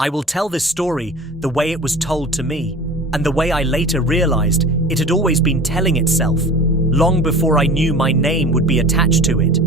I will tell this story the way it was told to me, and the way I later realized it had always been telling itself, long before I knew my name would be attached to it.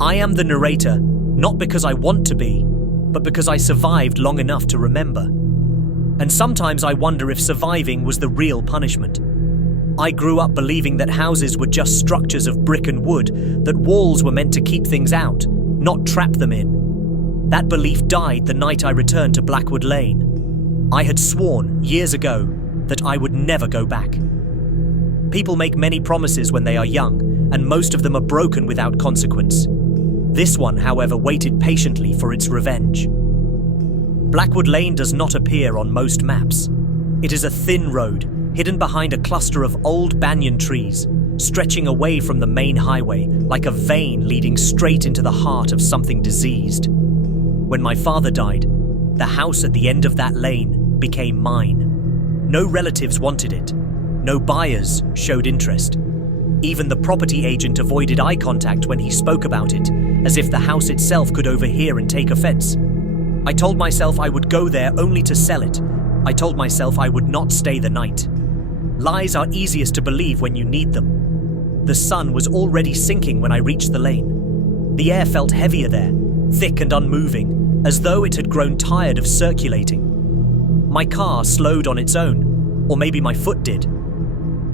I am the narrator, not because I want to be, but because I survived long enough to remember. And sometimes I wonder if surviving was the real punishment. I grew up believing that houses were just structures of brick and wood, that walls were meant to keep things out, not trap them in. That belief died the night I returned to Blackwood Lane. I had sworn, years ago, that I would never go back. People make many promises when they are young, and most of them are broken without consequence. This one, however, waited patiently for its revenge. Blackwood Lane does not appear on most maps. It is a thin road, hidden behind a cluster of old banyan trees, stretching away from the main highway like a vein leading straight into the heart of something diseased. When my father died, the house at the end of that lane became mine. No relatives wanted it. No buyers showed interest. Even the property agent avoided eye contact when he spoke about it, as if the house itself could overhear and take offense. I told myself I would go there only to sell it. I told myself I would not stay the night. Lies are easiest to believe when you need them. The sun was already sinking when I reached the lane. The air felt heavier there, thick and unmoving, as though it had grown tired of circulating. My car slowed on its own, or maybe my foot did.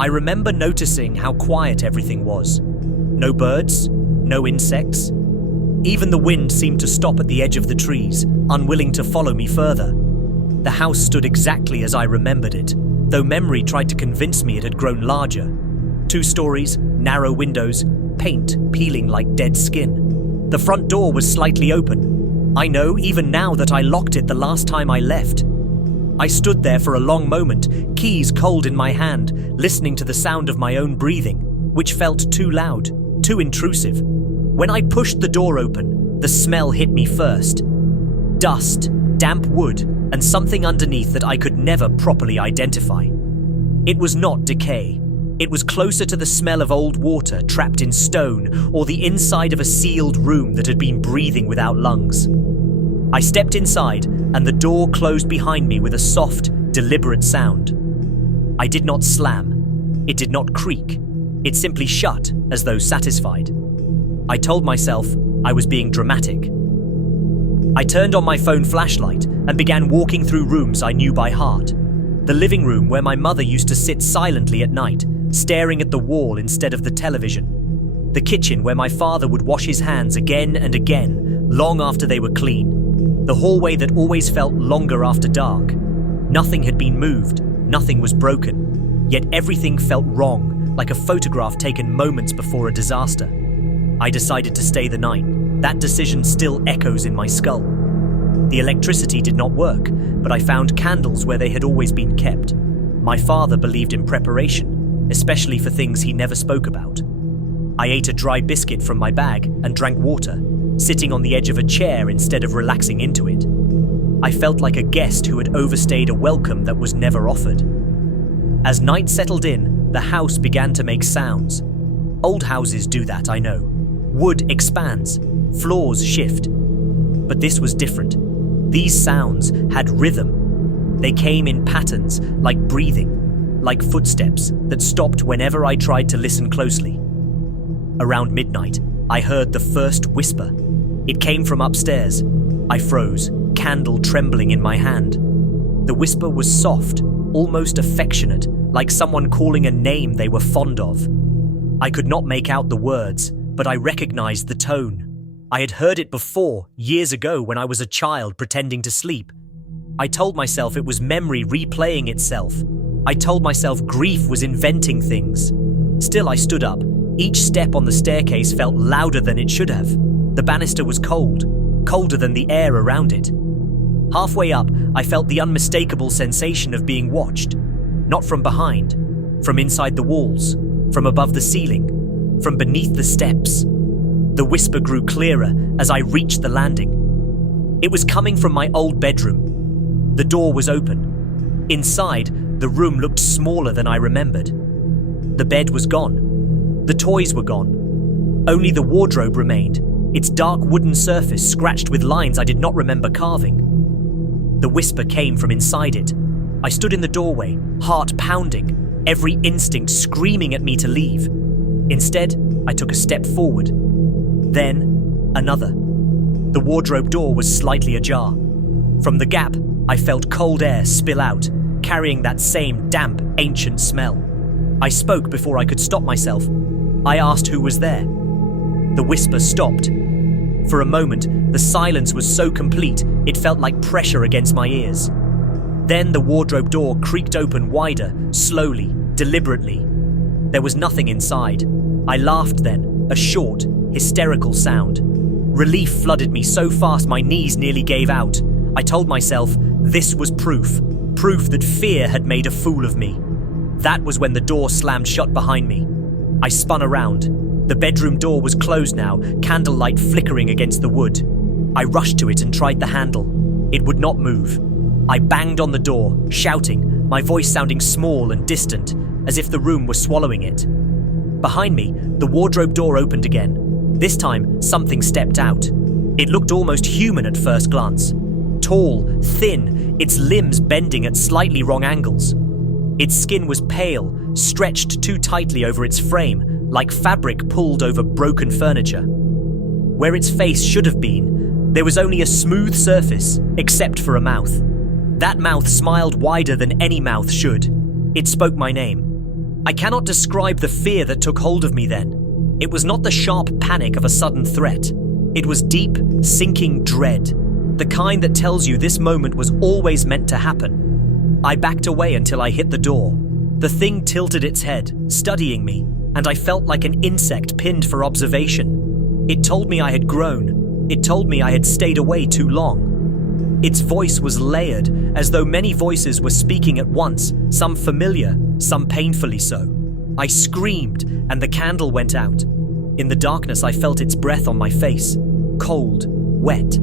I remember noticing how quiet everything was. No birds, no insects. Even the wind seemed to stop at the edge of the trees, unwilling to follow me further. The house stood exactly as I remembered it, though memory tried to convince me it had grown larger. 2 stories, narrow windows, paint peeling like dead skin. The front door was slightly open. I know even now that I locked it the last time I left. I stood there for a long moment, keys cold in my hand, listening to the sound of my own breathing, which felt too loud, too intrusive. When I pushed the door open, the smell hit me first. Dust, damp wood, and something underneath that I could never properly identify. It was not decay. It was closer to the smell of old water trapped in stone or the inside of a sealed room that had been breathing without lungs. I stepped inside, and the door closed behind me with a soft, deliberate sound. I did not slam. It did not creak. It simply shut, as though satisfied. I told myself I was being dramatic. I turned on my phone flashlight and began walking through rooms I knew by heart. The living room where my mother used to sit silently at night, staring at the wall instead of the television. The kitchen where my father would wash his hands again and again, long after they were clean. The hallway that always felt longer after dark. Nothing had been moved, nothing was broken, yet everything felt wrong, like a photograph taken moments before a disaster. I decided to stay the night. That decision still echoes in my skull. The electricity did not work, but I found candles where they had always been kept. My father believed in preparation, especially for things he never spoke about. I ate a dry biscuit from my bag and drank water, sitting on the edge of a chair instead of relaxing into it. I felt like a guest who had overstayed a welcome that was never offered. As night settled in, the house began to make sounds. Old houses do that, I know. Wood expands, floors shift. But this was different. These sounds had rhythm. They came in patterns, like breathing, like footsteps that stopped whenever I tried to listen closely. Around midnight, I heard the first whisper. It came from upstairs. I froze, candle trembling in my hand. The whisper was soft, almost affectionate, like someone calling a name they were fond of. I could not make out the words, but I recognized the tone. I had heard it before, years ago when I was a child pretending to sleep. I told myself it was memory replaying itself. I told myself grief was inventing things. Still, I stood up. Each step on the staircase felt louder than it should have. The banister was cold, colder than the air around it. Halfway up, I felt the unmistakable sensation of being watched. Not from behind, from inside the walls, from above the ceiling, from beneath the steps. The whisper grew clearer as I reached the landing. It was coming from my old bedroom. The door was open. Inside, the room looked smaller than I remembered. The bed was gone. The toys were gone. Only the wardrobe remained, its dark wooden surface scratched with lines I did not remember carving. The whisper came from inside it. I stood in the doorway, heart pounding, every instinct screaming at me to leave. Instead, I took a step forward. Then, another. The wardrobe door was slightly ajar. From the gap, I felt cold air spill out, carrying that same damp, ancient smell. I spoke before I could stop myself. I asked who was there. The whisper stopped. For a moment, the silence was so complete, it felt like pressure against my ears. Then the wardrobe door creaked open wider, slowly, deliberately. There was nothing inside. I laughed then, a short, hysterical sound. Relief flooded me so fast my knees nearly gave out. I told myself this was proof that fear had made a fool of me. That was when the door slammed shut behind me. I spun around. The bedroom door was closed now, candlelight flickering against the wood. I rushed to it and tried the handle. It would not move. I banged on the door, shouting, my voice sounding small and distant, as if the room was swallowing it. Behind me, the wardrobe door opened again. This time, something stepped out. It looked almost human at first glance. Tall, thin, its limbs bending at slightly wrong angles. Its skin was pale, stretched too tightly over its frame, like fabric pulled over broken furniture. Where its face should have been, there was only a smooth surface, except for a mouth. That mouth smiled wider than any mouth should. It spoke my name. I cannot describe the fear that took hold of me then. It was not the sharp panic of a sudden threat. It was deep, sinking dread, the kind that tells you this moment was always meant to happen. I backed away until I hit the door. The thing tilted its head, studying me, and I felt like an insect pinned for observation. It told me I had grown. It told me I had stayed away too long. Its voice was layered, as though many voices were speaking at once, some familiar, some painfully so. I screamed, and the candle went out. In the darkness, I felt its breath on my face. Cold, wet,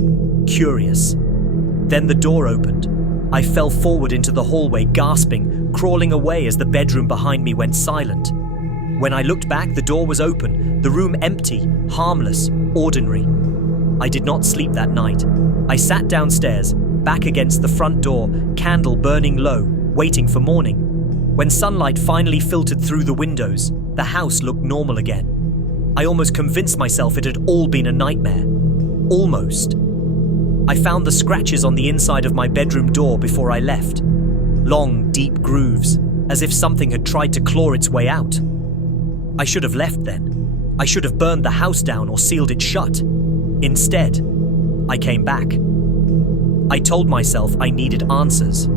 curious. Then the door opened. I fell forward into the hallway, gasping, crawling away as the bedroom behind me went silent. When I looked back, the door was open, the room empty, harmless, ordinary. I did not sleep that night. I sat downstairs, back against the front door, candle burning low, waiting for morning. When sunlight finally filtered through the windows, the house looked normal again. I almost convinced myself it had all been a nightmare. Almost. I found the scratches on the inside of my bedroom door before I left. Long, deep grooves, as if something had tried to claw its way out. I should have left then. I should have burned the house down or sealed it shut. Instead, I came back. I told myself I needed answers.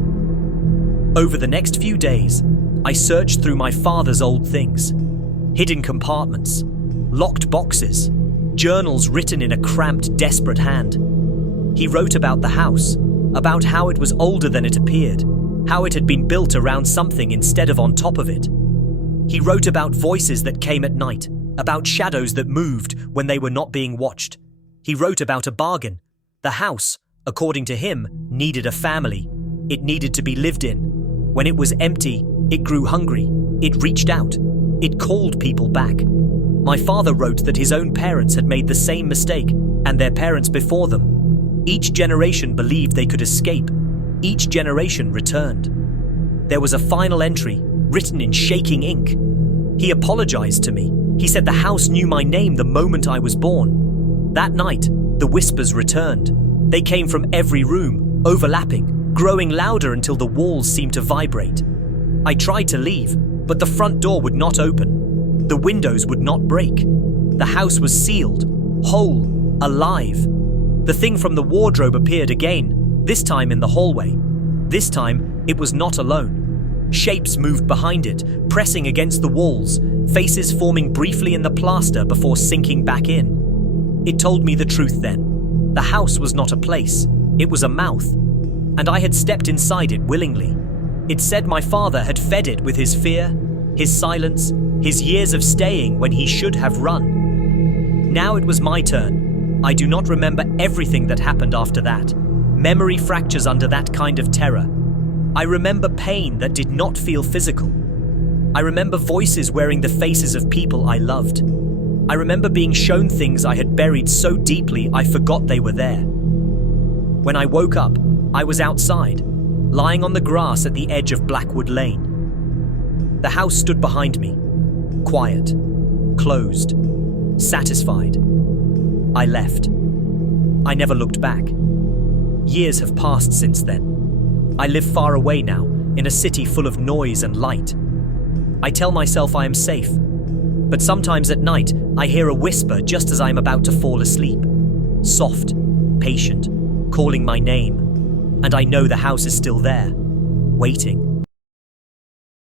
Over the next few days, I searched through my father's old things. Hidden compartments, locked boxes, journals written in a cramped, desperate hand. He wrote about the house, about how it was older than it appeared, how it had been built around something instead of on top of it. He wrote about voices that came at night, about shadows that moved when they were not being watched. He wrote about a bargain. The house, according to him, needed a family. It needed to be lived in. When it was empty, it grew hungry. It reached out. It called people back. My father wrote that his own parents had made the same mistake, and their parents before them. Each generation believed they could escape. Each generation returned. There was a final entry, written in shaking ink. He apologized to me. He said the house knew my name the moment I was born. That night, the whispers returned. They came from every room, overlapping, growing louder until the walls seemed to vibrate. I tried to leave, but the front door would not open. The windows would not break. The house was sealed, whole, alive. The thing from the wardrobe appeared again, this time in the hallway. This time, it was not alone. Shapes moved behind it, pressing against the walls, faces forming briefly in the plaster before sinking back in. It told me the truth then. The house was not a place, it was a mouth. And I had stepped inside it willingly. It said my father had fed it with his fear, his silence, his years of staying when he should have run. Now it was my turn. I do not remember everything that happened after that. Memory fractures under that kind of terror. I remember pain that did not feel physical. I remember voices wearing the faces of people I loved. I remember being shown things I had buried so deeply I forgot they were there. When I woke up, I was outside, lying on the grass at the edge of Blackwood Lane. The house stood behind me, quiet, closed, satisfied. I left. I never looked back. Years have passed since then. I live far away now, in a city full of noise and light. I tell myself I am safe, but sometimes at night I hear a whisper just as I am about to fall asleep. Soft, patient, calling my name, and I know the house is still there, waiting.